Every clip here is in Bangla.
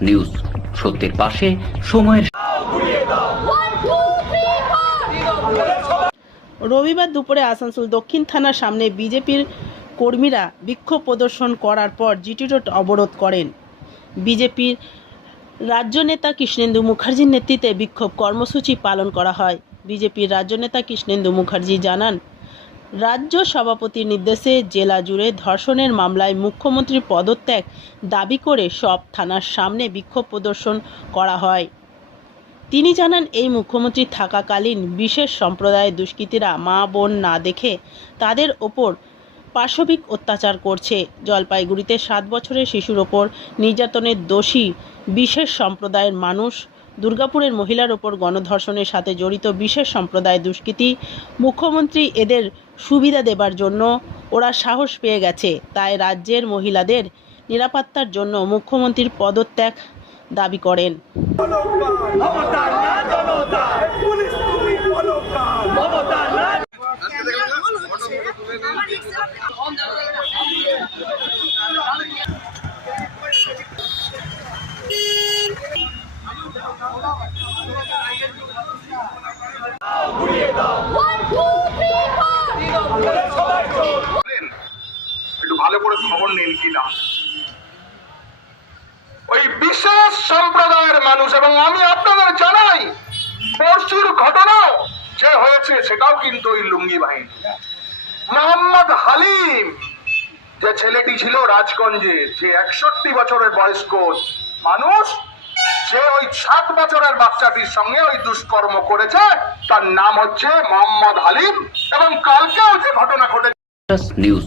নিউজ সত্যের পাশে সময়ের রবিবার দুপুরে আসানসোল দক্ষিণ থানার সামনে বিজেপির কর্মীরা বিক্ষোভ প্রদর্শন করার পর জিটি রোড অবরোধ করেন। বিজেপির রাজ্য নেতা কৃষ্ণেন্দু মুখার্জির নেতৃত্বে বিক্ষোভ কর্মসূচি পালন করা হয়। বিজেপির রাজ্য নেতা কৃষ্ণেন্দু মুখার্জি জানান রাজ্য সভাপতির নির্দেশে জেলা জুড়ে ধর্ষণের মামলায় মুখ্যমন্ত্রীর পদত্যাগ দাবি করে সব থানার সামনে বিক্ষোভ প্রদর্শন করা হয়। তিনি জানান, এই মুখ্যমন্ত্রী থাকাকালীন বিশেষ সম্প্রদায়ের দুষ্কৃতীরা মা, বোন না দেখে তাদের ওপর পাশবিক অত্যাচার করছে। জলপাইগুড়িতে সাত বছরের শিশুর ওপর নির্যাতনের দোষী বিশেষ সম্প্রদায়ের মানুষ দুর্গাপুরের মহিলার ওপর গণধর্ষণের সাথে জড়িত বিশেষ সম্প্রদায় দুষ্কৃতী মুখ্যমন্ত্রী এদের সুবিধা দেবার জন্য ওরা সাহস পেয়ে গেছে। তাই রাজ্যের মহিলাদের নিরাপত্তার জন্য মুখ্যমন্ত্রীর পদত্যাগ দাবি করেন। বলেন, করে খবর নিন কি না ওই বিশেষ সম্প্রদায়ের মানুষ, এবং আমি আপনাদের জানাই পরশুর ঘটনাও যে হয়েছে সেটাও কিন্তু ওই লুঙ্গি বাহিনী। মোহাম্মদ হালিম, যে ছেলেটি ছিল রাজগঞ্জে, যে একষট্টি বছরের বয়স্ক মানুষ সে ওই সাত বছরের বাচ্চাটির সঙ্গে ওই দুষ্কর্ম করেছে, তার নাম হচ্ছে মোহাম্মদ হালিম, এবং কালকেও যে ঘটনা ঘটেছে। News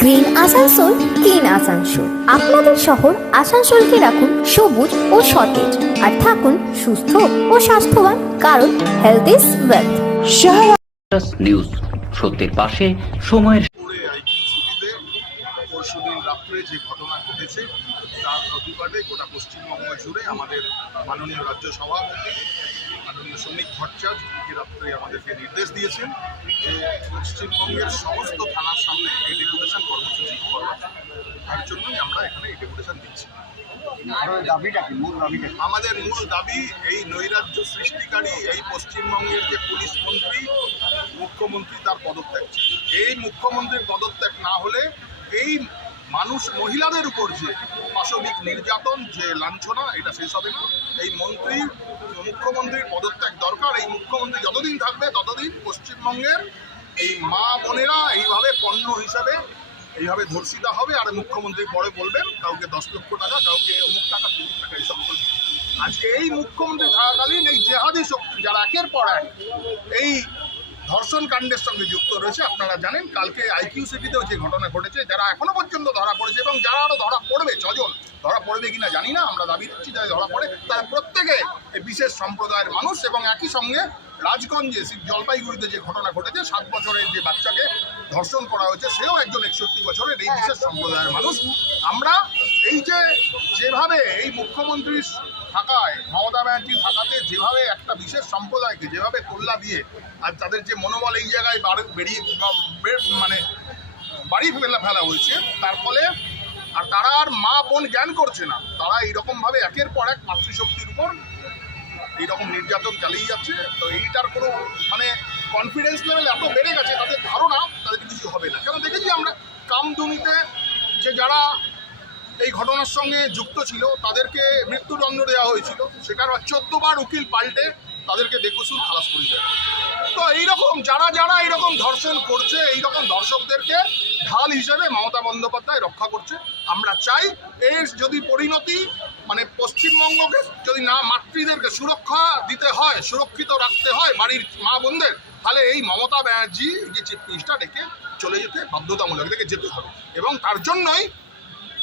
Green Asansol clean Asansol. আপনাদের শহর আসানসোলকে রাখুন সবুজ ও সতেজ আর থাকুন সুস্থ ও স্বাস্থ্যবান কারণ হেলথ ইজ ওয়েলথ নিউজ সত্যের পাশে সময়ের পরশুদিন রাত্রে যে ঘটনা ঘটেছে তার প্রতিবাদে গোটা পশ্চিমবঙ্গ জুড়ে আমাদের মাননীয় রাজ্যসভাপতি মাননীয় শ্রমিক ভট্টাচার্য আজকে রাত্রে আমাদেরকে নির্দেশ দিয়েছেন যে পশ্চিমবঙ্গের সমস্ত থানার সামনে এই ডেপুটেশন কর্মসূচি করা তার জন্যই আমরা এখানে এই ডেপুটেশন দিচ্ছি। আমাদের মূল দাবি এই নৈরাজ্য সৃষ্টিকারী এই পশ্চিমবঙ্গের যে পুলিশ মন্ত্রী মুখ্যমন্ত্রী তার পদত্যাগ। এই মুখ্যমন্ত্রীর পদত্যাগ না হলে এই মানুষ মহিলাদের উপর যে পাশবিক নির্যাতন, যে লাঞ্ছনা, এটা শেষ হবে না। এই মন্ত্রী, মুখ্যমন্ত্রীর পদত্যাগ দরকার। এই মুখ্যমন্ত্রী যতদিন থাকবে, ততদিন পশ্চিমবঙ্গের এই মা বোনেরা এইভাবে পণ্য হিসাবে, এইভাবে ধর্ষিতা হবে। আর মুখ্যমন্ত্রী পরে বলবেন, কাউকে দশ লক্ষ টাকা, কাউকে অমুক টাকা তিরিশ টাকা এইসব আজকে এই মুখ্যমন্ত্রী থাকাকালীন এই জেহাদি শক্তি, যারা একের পর এক এই ধর্ষণ কাণ্ডের সঙ্গে যুক্ত রয়েছে, আপনারা জানেন, কালকে আইকিউ সিটিতেও যে ঘটনা ঘটেছে, যারা এখনও পর্যন্ত ধরা পড়েছে এবং যারা আরও ধরা পড়বে, ছজন, ধরা পড়বে কিনা জানি না, আমরা দাবি করছি যারা ধরা পড়ে, তারা প্রত্যেকে বিশেষ সম্প্রদায়ের মানুষ এবং একই সঙ্গে রাজগঞ্জে জলপাইগুড়িতে যে ঘটনা ঘটেছে, সাত বছরের যে বাচ্চাকে ধর্ষণ করা হয়েছে, সেও একজন একষট্টি বছরের এই বিশেষ সম্প্রদায়ের মানুষ। আমরা এই যে যেভাবে এই মুখ্যমন্ত্রীর থাকায়, মমতা ব্যানার্জি থাকাতে যেভাবে বিশেষ সম্প্রদায়কে যেভাবে তোল্লা দিয়ে আর তাদের যে মনোবল এই জায়গায় বেরিয়ে মানে বাড়ি ফেলা ফেলা হয়েছে, তার ফলে আর তারা আর মা বোন জ্ঞান করছে না। তারা এইরকমভাবে একের পর এক মাতৃশক্তির উপর এইরকম নির্যাতন চালিয়ে যাচ্ছে। তো এইটার কোনো মানে কনফিডেন্স লেভেল এত বেড়ে গেছে, তাদের ধারণা তাদের কিছু হবে না। কেন দেখেছি আমরা কামদুনিতে যে যারা এই ঘটনার সঙ্গে যুক্ত ছিল, তাদেরকে মৃত্যুদণ্ড দেওয়া হয়েছিল। সেটার চোদ্দ বার উকিল পাল্টে তাদেরকে বেকসুর খালাস করে দেয়। তো এইরকম যারা যারা এইরকম ধর্ষণ করছে, এইরকম দর্শকদেরকে ঢাল হিসেবে মমতা বন্দ্যোপাধ্যায় রক্ষা করছে। আমরা চাই এর যদি পরিণতি মানে পশ্চিমবঙ্গকে যদি না মাতৃদেরকে সুরক্ষা দিতে হয়, সুরক্ষিত রাখতে হয় বাড়ির মা বোনদের, তাহলে এই মমতা ব্যানার্জি যে চিফ মিনিস্টার ডেকে চলে যেতে বাধ্যতামূলক, এদেরকে যেতে হবে। এবং তার জন্যই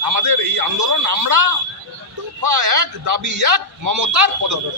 আমাদের এই আন্দোলন, আমরা এক, দাবি এক মমতার পদক্ষেপ।